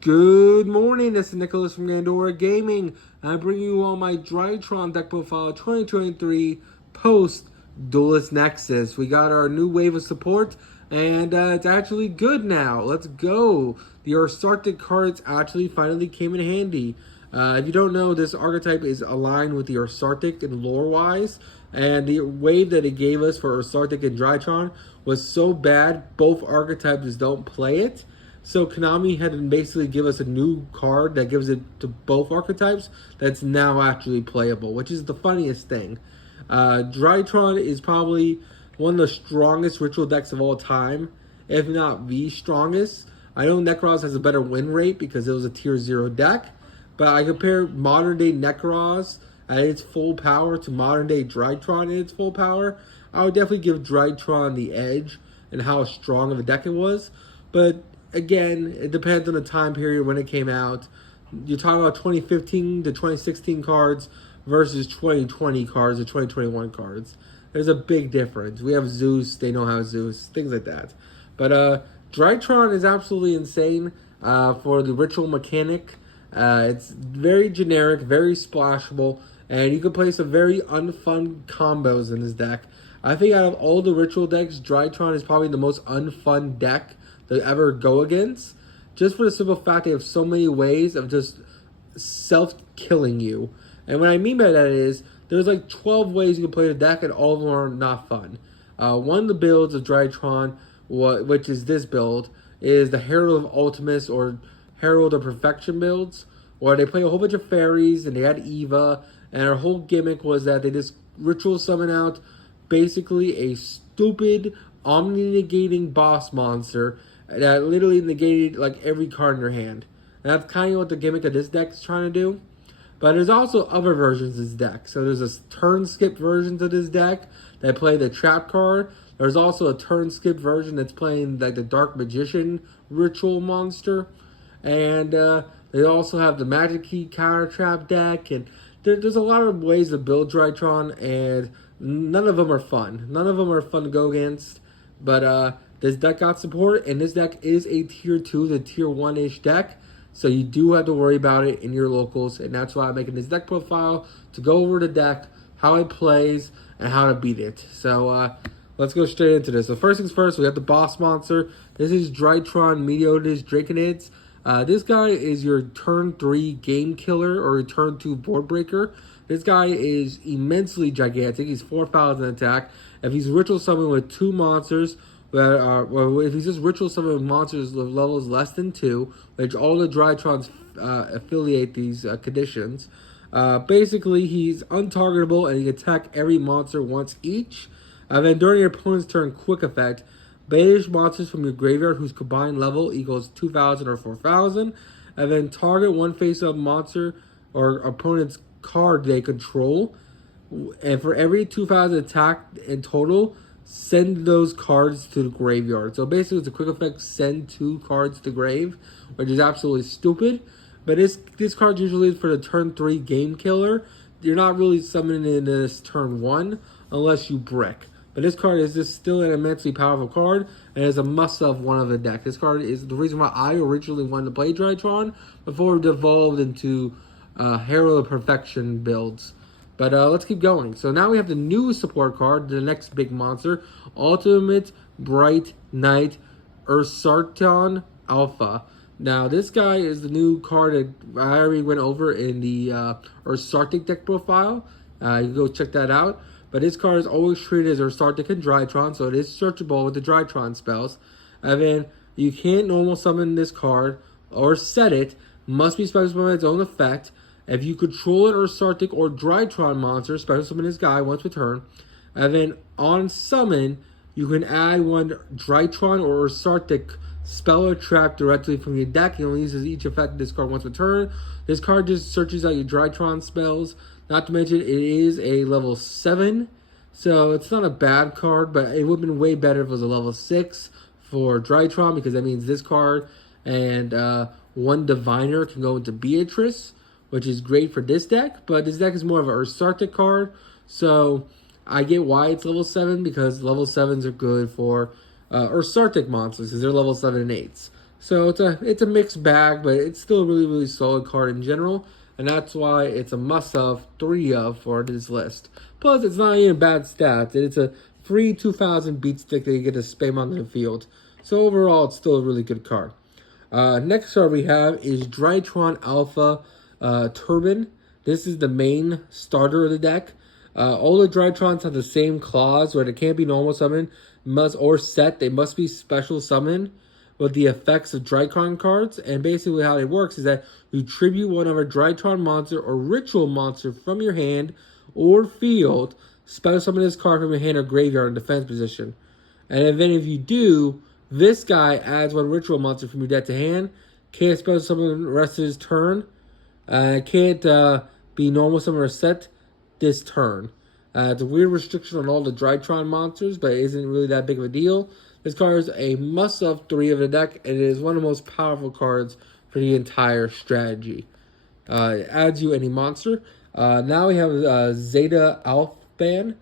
Good morning, this is Nicholas from Gandora Gaming. I'm bringing you all my Drytron deck profile 2023 post Duelist Nexus. We got our new wave of support, and it's actually good now. Let's go. The Artharctic cards actually finally came in handy. If you don't know, this archetype is aligned with the Artharctic in lore-wise, and the wave that it gave us for Artharctic and Drytron was so bad, both archetypes don't play it. So Konami had to basically give us a new card that gives it to both archetypes that's now actually playable, which is the funniest thing. Drytron is probably one of the strongest ritual decks of all time, if not the strongest. I know Necros has a better win rate because it was a tier 0 deck, but I compare modern day Necros at its full power to modern day Drytron at its full power. I would definitely give Drytron the edge and how strong of a deck it was, but again, it depends on the time period when it came out. You're talking about 2015 to 2016 cards versus 2020 cards or 2021 cards. There's a big difference. We have Zeus, they don't have Zeus, things like that. But Drytron is absolutely insane for the ritual mechanic. It's very generic, very splashable, and you can play some very unfun combos in this deck. I think out of all the ritual decks, Drytron is probably the most unfun deck to ever go against, just for the simple fact they have so many ways of just self-killing you. And what I mean by that is, there's like 12 ways you can play the deck, and all of them are not fun. One of the builds of Drytron, which is this build, is the Herald of Ultimus or Herald of Perfection builds, where they play a whole bunch of fairies, and they had Eva, and our whole gimmick was that they just ritual summon out basically a stupid, omni-negating boss monster that literally negated like every card in their hand. And that's kind of what the gimmick of this deck is trying to do. But there's also other versions of this deck. So there's a turn skip version to this deck that play the trap card. There's also a turn skip version that's playing like the Dark Magician ritual monster. And they also have the Magic Key counter trap deck. And there's a lot of ways to build Drytron, and none of them are fun. None of them are fun to go against. But this deck got support, and this deck is a tier 2 to tier 1-ish deck. So you do have to worry about it in your locals, and that's why I'm making this deck profile to go over the deck, how it plays, and how to beat it. So let's go straight into this. So first things first, we have the boss monster. This is Drytron Meteotis Draconids. This guy is your turn 3 game killer or your turn 2 board breaker. This guy is immensely gigantic. He's 4,000 attack. If he's ritual summoned with 2 monsters, well, if he's just ritual summoned monsters with levels less than 2, which all the Drytrons affiliate these conditions, basically he's untargetable and he can attack every monster once each. Then during your opponent's turn, quick effect, banish monsters from your graveyard whose combined level equals 2,000 or 4,000, and then target one face-up monster or opponent's card they control, and for every 2,000 attack in total, send those cards to the graveyard. So basically, it's a quick effect, send 2 cards to the grave, which is absolutely stupid. But this card usually is for the turn 3 game killer. You're not really summoning in this turn 1 unless you brick. But this card is just still an immensely powerful card, and is a must-have one of the deck. This card is the reason why I originally wanted to play Drytron before it devolved into Herald of Perfection builds. But let's keep going. So now we have the new support card, the next big monster, Ultimate Bright Knight Ursarton Alpha. Now this guy is the new card that I already went over in the Artharctic deck profile. You can go check that out. But this card is always treated as Artharctic and Drytron, so it is searchable with the Drytron spells. And then you can't normal summon this card or set it. Must be special summon its own effect. If you control an Artharctic or Drytron monster, special summon this guy once per turn. And then on summon, you can add one Drytron or Artharctic spell or trap directly from your deck. It only uses each effect of this card once per turn. This card just searches out your Drytron spells. Not to mention, it is a level 7. So it's not a bad card, but it would have been way better if it was a level 6 for Drytron, because that means this card and one Diviner can go into Beatrice, which is great for this deck. But this deck is more of an Artharctic card, so I get why it's level 7, because level 7s are good for Artharctic monsters, because they're level 7 and 8s. So it's a mixed bag, but it's still a really solid card in general, and that's why it's a must-have 3 of for this list. Plus, it's not even bad stats. It's a free 2000 beat stick that you get to spam on the field. So overall, it's still a really good card. Next card we have is Drytron Alpha Turbine. This is the main starter of the deck. All the Drytrons have the same clause where they can't be normal summon, or set. They must be special summon with the effects of Drytron cards. And basically how it works is that you tribute one of a Drytron monster or ritual monster from your hand or field, special summon this card from your hand or graveyard in defense position. And then if you do, this guy adds one ritual monster from your deck to hand, can't special summon the rest of his turn, can't be normal summon or set this turn. It's a weird restriction on all the Drytron monsters, but it isn't really that big of a deal. This card is a must-have 3 of the deck, and it is one of the most powerful cards for the entire strategy. It adds you any monster. Now we have Zeta Alfban.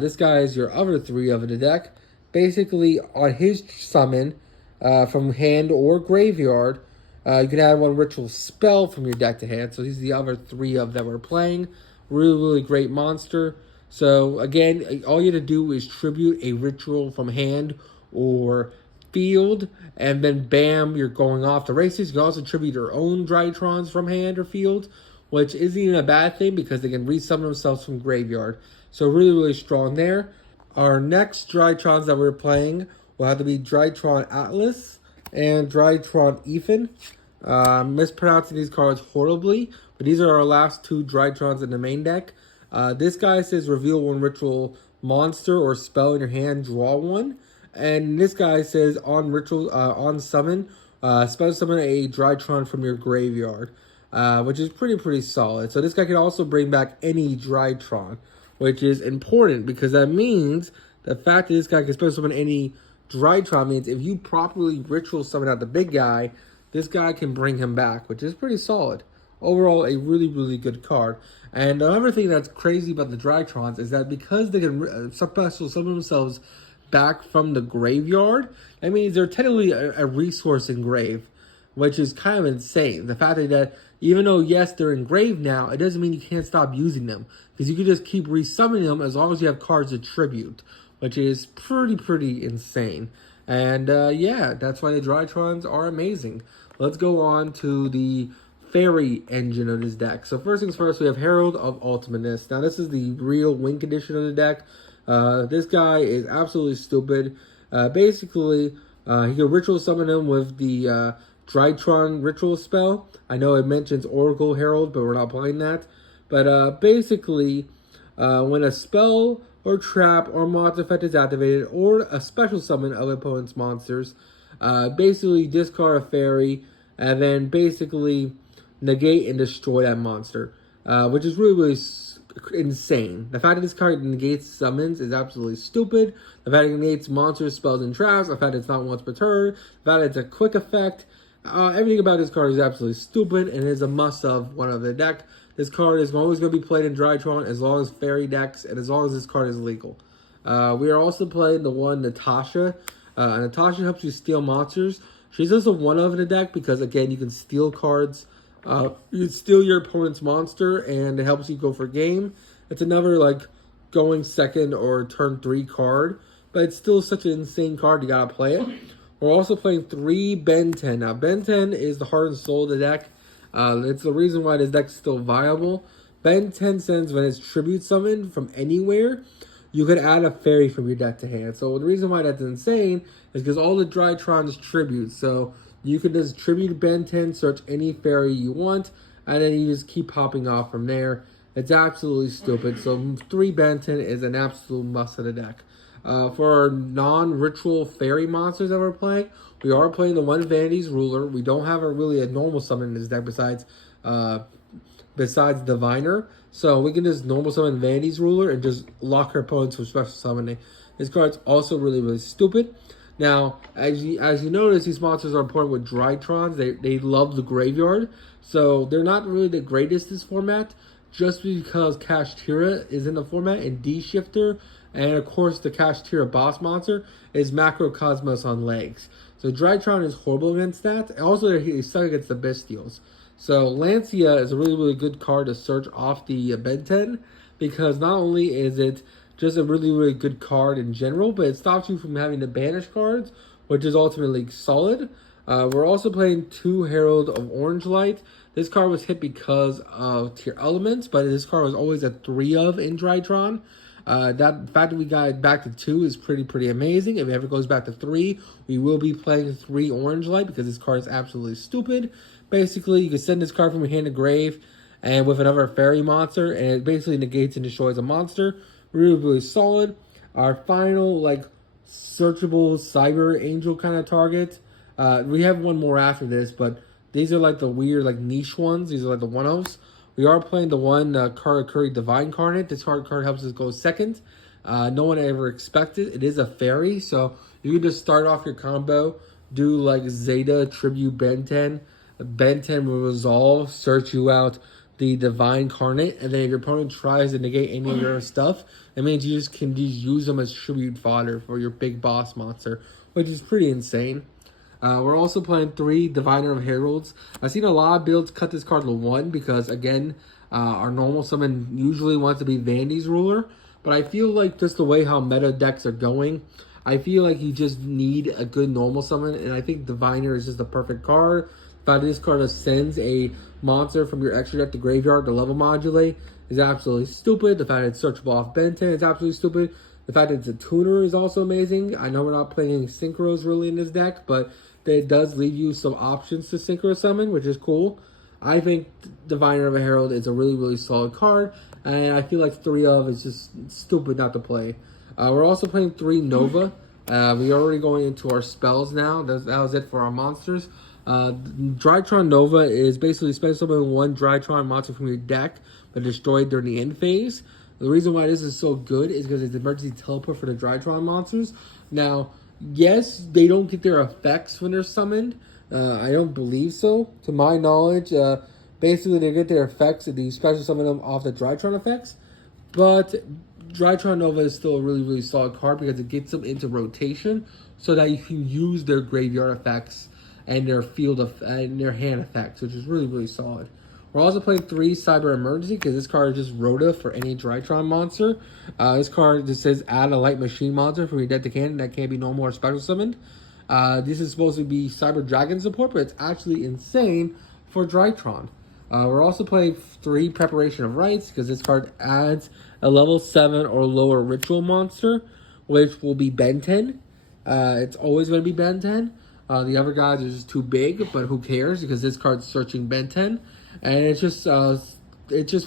This guy is your other 3 of the deck. Basically, on his summon from hand or graveyard, you can add one ritual spell from your deck to hand. So these are the other 3 of that we're playing. Really great monster. So again, all you have to do is tribute a ritual from hand or field, and then bam, you're going off the races. You can also tribute your own Drytrons from hand or field, which isn't even a bad thing because they can resummon themselves from graveyard. So really strong there. Our next Drytrons that we're playing will have to be Drytron Atlas and Drytron Ethan. Mispronouncing these cards horribly, but these are our last 2 Drytrons in the main deck. This guy says reveal one ritual monster or spell in your hand, draw one. And this guy says on ritual, on summon, special summon a Drytron from your graveyard, which is pretty solid. So this guy can also bring back any Drytron, which is important because that means the fact that this guy can special summon any Drytron means if you properly ritual summon out the big guy, this guy can bring him back, which is pretty solid. Overall, a really good card. And another thing that's crazy about the Drytrons is that because they can special summon themselves back from the graveyard, that means they're technically a resource engraved, which is kind of insane. The fact that even though, yes, they're engraved now, it doesn't mean you can't stop using them, because you can just keep resummoning them as long as you have cards to tribute, which is pretty insane. And yeah, that's why the Drytrons are amazing. Let's go on to the fairy engine of this deck. So first things first, we have Herald of Ultimateness. Now this is the real win condition of the deck. This guy is absolutely stupid. Basically, he can ritual summon him with the Drytron ritual spell. I know it mentions Oracle Herald, but we're not playing that. But basically, when a spell or trap or monster effect is activated, or a special summon of opponent's monsters, basically discard a fairy, and then basically negate and destroy that monster, which is really insane. The fact that this card negates summons is absolutely stupid. The fact that it negates monsters, spells, and traps. The fact that it's not once per turn. The fact that it's a quick effect. Everything about this card is absolutely stupid and is a must-have one of the deck. This card is always going to be played in Drytron as long as fairy decks and as long as this card is legal. We are also playing the one Natasha. Natasha helps you steal monsters. She's also one of the deck because, again, you can steal cards. You steal your opponent's monster and it helps you go for game. It's another like going second or turn 3 card, but it's still such an insane card, you gotta play it. We're also playing 3 Ben 10. Now Ben 10 is the heart and soul of the deck. It's the reason why this deck is still viable. Ben 10 sends when it's tribute summoned from anywhere, you could add a fairy from your deck to hand. So the reason why that's insane is because all the Drytrons tribute. So you can just tribute Ben 10, search any fairy you want, and then you just keep popping off from there. It's absolutely stupid. So 3 Ben 10 is an absolute must of the deck. For our non-ritual fairy monsters that we're playing, we are playing the one Vanity's Ruler. We don't have really a normal summon in this deck besides Diviner. So we can just normal summon Vanity's Ruler and just lock our opponents with special summoning. This card's also really stupid. Now, as you notice, these monsters are important with Drytrons. They love the graveyard. So they're not really the greatest this format, just because Kashtira is in the format and D-Shifter. And of course, the Kashtira boss monster is Macrocosmos on legs. So Drytron is horrible against that. Also, he suck against the Bestials. So Lancia is a really, really good card to search off the Ben 10 because not only is it just a really, really good card in general, but it stops you from having to banish cards, which is ultimately solid. We're also playing 2 Herald of Orange Light. This card was hit because of tier elements, but this card was always a 3 of in Drytron. That fact that we got it back to 2 is pretty amazing. If it ever goes back to 3, we will be playing 3 Orange Light because this card is absolutely stupid. Basically, you can send this card from your hand to grave and with another fairy monster, and it basically negates and destroys a monster. Really, really solid. Our final, like, searchable Cyber Angel kind of target. We have one more after this, but these are like the weird, like, niche ones. These are like the one-offs. We are playing the one Karakuri Divine Incarnate. This card helps us go second. No one ever expected. It is a fairy, so you can just start off your combo, do like Zeta, Tribute Ben 10. Ben 10 will resolve, search you out the Divine Incarnate, and then if your opponent tries to negate any of your stuff, it means you just can use them as tribute fodder for your big boss monster, which is pretty insane. We're also playing 3 Diviner of Heralds. I've seen a lot of builds cut this card to 1 because, again, our normal summon usually wants to be Vandy's ruler. But I feel like just the way how meta decks are going, I feel like you just need a good normal summon. And I think Diviner is just the perfect card. The fact that this card sends a monster from your extra deck to graveyard to level modulate is absolutely stupid. The fact that it's searchable off Ben 10 is absolutely stupid. The fact that it's a tuner is also amazing. I know we're not playing any synchros really in this deck, but it does leave you some options to synchro summon, which is cool. I think Diviner of a Herald is a really, really solid card, and I feel like 3 of is just stupid not to play. We're also playing 3 Nova. We're already going into our spells now. That was it for our monsters. Drytron Nova is basically special summon 1 Drytron monster from your deck but destroyed during the end phase. The reason why this is so good is because it's emergency teleport for the Drytron monsters. Now, yes, they don't get their effects when they're summoned. I don't believe so. To my knowledge, basically they get their effects and you special summon them off the Drytron effects. But Drytron Nova is still a really, really solid card because it gets them into rotation so that you can use their graveyard effects and their and their hand effects, which is really, really solid. We're also playing 3 Cyber Emergency because this card is just Rhoda for any Drytron monster. This card just says add a light machine monster from your deck to hand that can't be normal or special summoned. This is supposed to be Cyber Dragon support, but it's actually insane for Drytron. We're also playing 3 Preparation of Rites because this card adds a level 7 or lower ritual monster, which will be Ben 10. It's always going to be Ben 10. The other guys are just too big, but who cares because this card's searching Ben 10. And it's just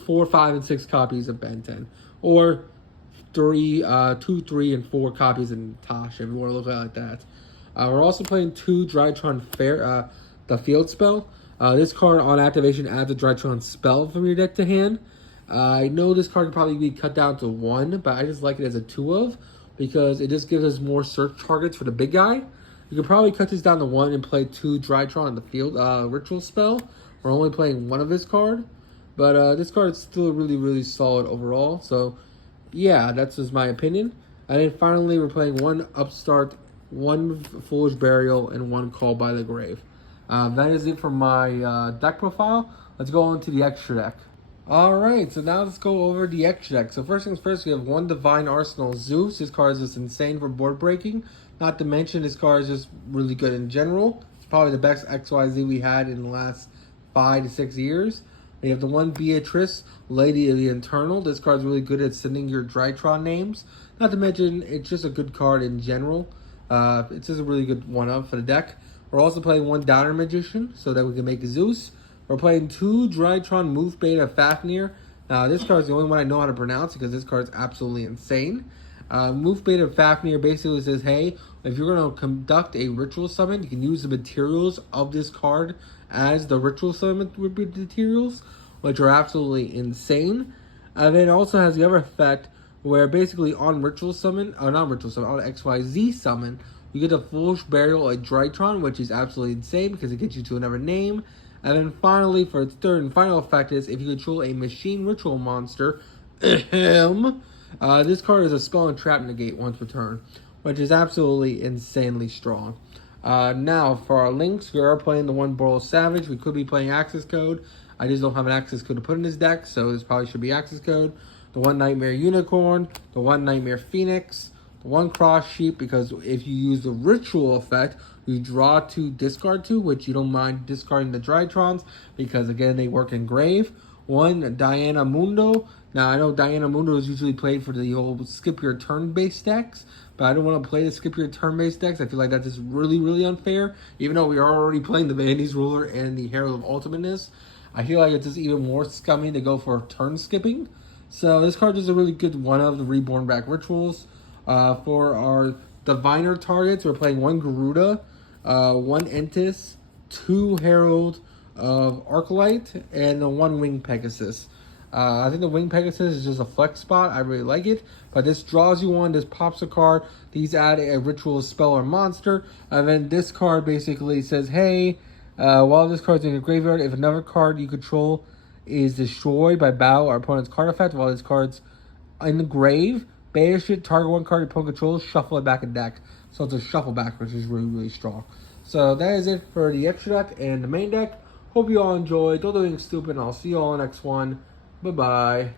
4, 5, and 6 copies of Ben 10. Or 2, 3, and 4 copies in Tosh, if you want to look at it like that. We're also playing 2 Drytron the Field Spell. This card on activation adds a Drytron spell from your deck to hand. I know this card could probably be cut down to 1, but I just like it as a 2 of because it just gives us more search targets for the big guy. You could probably cut this down to 1 and play 2 Drytron on the field ritual spell. We're only playing 1 of this card, but this card is still really, really solid overall. So, yeah, that's just my opinion. And then finally, we're playing 1 Upstart, 1 Foolish Burial, and 1 Call by the Grave. That is it for my deck profile. Let's go on to the extra deck. Alright, so now let's go over the extra deck. So first things first, we have 1 Divine Arsenal Zeus. This card is just insane for board breaking. Not to mention, this card is just really good in general. It's probably the best XYZ we had in the last 5 to 6 years. We have the 1 Beatrice, Lady of the Eternal. This card is really good at sending your Drytron names. Not to mention, it's just a good card in general. It's just a really good one-up for the deck. We're also playing 1 Downer Magician so that we can make a Zeus. We're playing 2 Drytron Move Beta Fafnir. This card is the only one I know how to pronounce because this card is absolutely insane. Move Beta Fafnir basically says, hey, if you're going to conduct a ritual summon, you can use the materials of this card as the ritual summon materials, which are absolutely insane. And then it also has the other effect where basically on ritual summon, or not ritual summon, on XYZ summon, you get a Foolish Burial at Drytron, which is absolutely insane because it gets you to another name. And then finally, for its third and final effect is if you control a machine ritual monster, this card is a spell and trap negate once per turn, which is absolutely insanely strong. Now, for our links, we are playing the one Boral Savage. We could be playing Access Code. I just don't have an Access Code to put in this deck, so this probably should be Access Code. The one Nightmare Unicorn, the one Nightmare Phoenix, the one Cross Sheep, because if you use the Ritual effect, you draw 2, discard 2, which you don't mind discarding the Drytrons, because again, they work in Grave. One Diana Mundo. Now, I know Diana Mundo is usually played for the old skip your turn-based decks, but I don't want to play the skip your turn-based decks. I feel like that is really, really unfair. Even though we are already playing the Vandy's Ruler and the Herald of Ultimateness, I feel like it's just even more scummy to go for turn skipping. So this card is a really good one of the Reborn Back Rituals. For our Diviner targets, we're playing one Garuda, one Entis, 2 Herald of Arclight, and the 1 Wing Pegasus. I think the Wing Pegasus is just a flex spot. I really like it. But this draws you one, this pops a card, these add a ritual spell or monster, and then this card basically says, hey, while this card's in your graveyard, if another card you control is destroyed by battle or opponent's card effect while this card's in the grave, banish it, target one card your opponent controls, shuffle it back in deck. So it's a shuffle back, which is really, really strong. So that is it for the extra deck and the main deck. Hope you all enjoyed. Don't do anything stupid, and I'll see you all in the next one. Bye-bye.